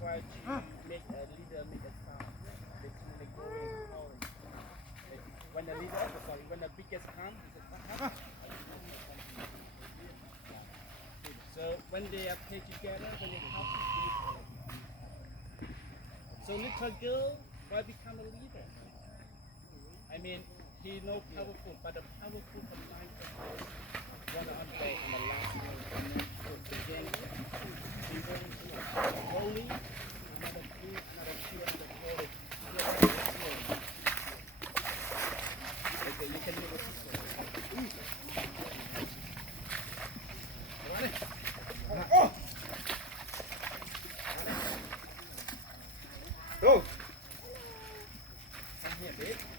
try to make a leader make a sound. Basically going howling. When the leader, sorry, when the biggest come, he said, so when they are played together, when they come, so little girl, why become a leader? I mean, he no powerful, but the powerful combined one on the last one, beginning, holy, another two, another holy. Okay, you can do it. Oh! Oh! Come here, babe.